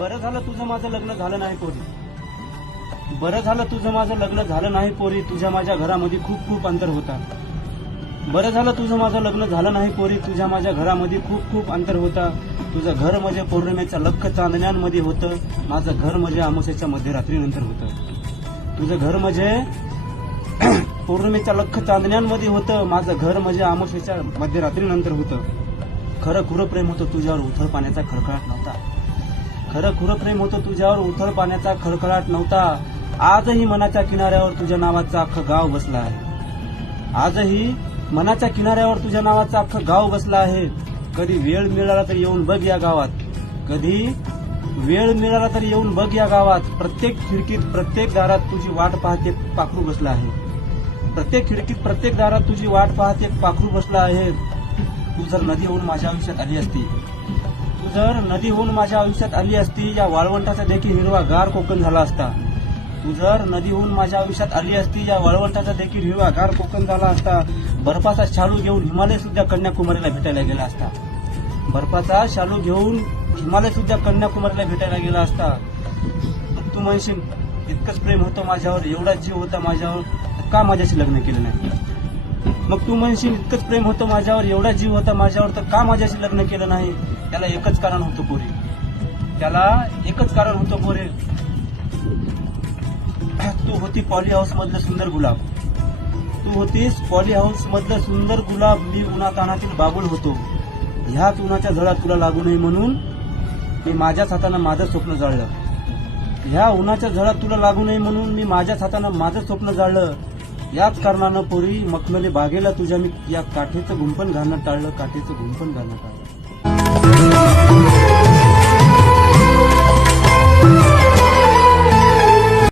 बरं झालं तुझं माझं लग्न झालं नाही पोरी. बरं झालं तुझं माझं लग्न झालं नाही पोरी. तुझ्या माझ्या घरामध्ये खूप खूप अंतर होता. बरं झालं तुझं माझं लग्न झालं नाही पोरी. तुझ्या माझ्या घरामध्ये खूप खूप अंतर होता. तुझं घर म्हणजे पौर्णिमेच्या लख चांदण्यांमध्ये होतं. माझं घर म्हणजे अमावस्येच्या मध्यरात्रीनंतर होतं. तुझं घर म्हणजे पौर्णिमेच्या लख चांदण्यांमध्ये होतं. माझं घर म्हणजे अमावस्येच्या मध्यरात्रीनंतर होतं. खरं खुरं प्रेम होतं तुझ्यावर, उथळ पाण्याचा खळखळाट नव्हता. खरं खुरं प्रेम होतं तुझ्यावर, उथळ पाण्याचा खळखळाट नव्हता. आजही मनाच्या किनाऱ्यावर तुझ्या नावाचं अख्खं गाव बसलं आहे. आजही मनाच्या किनाऱ्यावर तुझ्या नावाचं अख्खं गाव बसलं आहे. कधी वेळ मिळाला तर येऊन बघ या गावात. कधी वेळ मिळाला तर येऊन बघ या गावात. प्रत्येक खिडकीत प्रत्येक दारात तुझी वाट पाहत एक पाखरू बसलं आहे. प्रत्येक खिडकीत प्रत्येक दारात तुझी वाट पाहत एक पाखरू बसलं आहे. तू जर नदी होऊन माझ्या आयुष्यात आली असती, तू जर नदी होऊन माझ्या आयुष्यात आली असती, या वाळवंटाचा देखील हिरवागार कोकण झाला असता. तू जर नदी होऊन माझ्या आयुष्यात आली असती, या वाळवंटाचा देखील हिरवागार कोकण झाला असता. बर्फाचा शालू घेऊन हिमालय सुद्धा कन्याकुमारीला भेटायला गेला असता. बर्फाचा शालू घेऊन हिमालय सुद्धा कन्याकुमारीला भेटायला गेला असता. तू म्हणशील इतकंच प्रेम होतं माझ्यावर, एवढा जीव होता माझ्यावर, का माझ्याशी लग्न केलं नाही. मग तू म्हणशील इतकंच प्रेम होतं माझ्यावर, एवढा जीव होता माझ्यावर, तर का माझ्याशी लग्न केलं नाही. त्याला एकच कारण होतं पोरी. त्याला एकच कारण होतं पोरी. तू होती पॉली हाऊस मधलं सुंदर गुलाब. तू होतीस पॉली हाऊस मधलं सुंदर गुलाब. मी उन्हातानातील बाबूळ होतो. ह्याच उन्हाच्या झळा तुला लागू नये म्हणून मी माझ्याच हातानं माझं स्वप्न जाळलं. ह्या उन्हाच्या झळा तुला लागू नये म्हणून मी माझ्याच हातानं माझं स्वप्न जाळलं. याच कारणानं पोरी मखमली बागेला तुझ्या मी या काठीचं गुंफण घालणं टाळलं. काठीचं गुंफण घालणं टाळलं.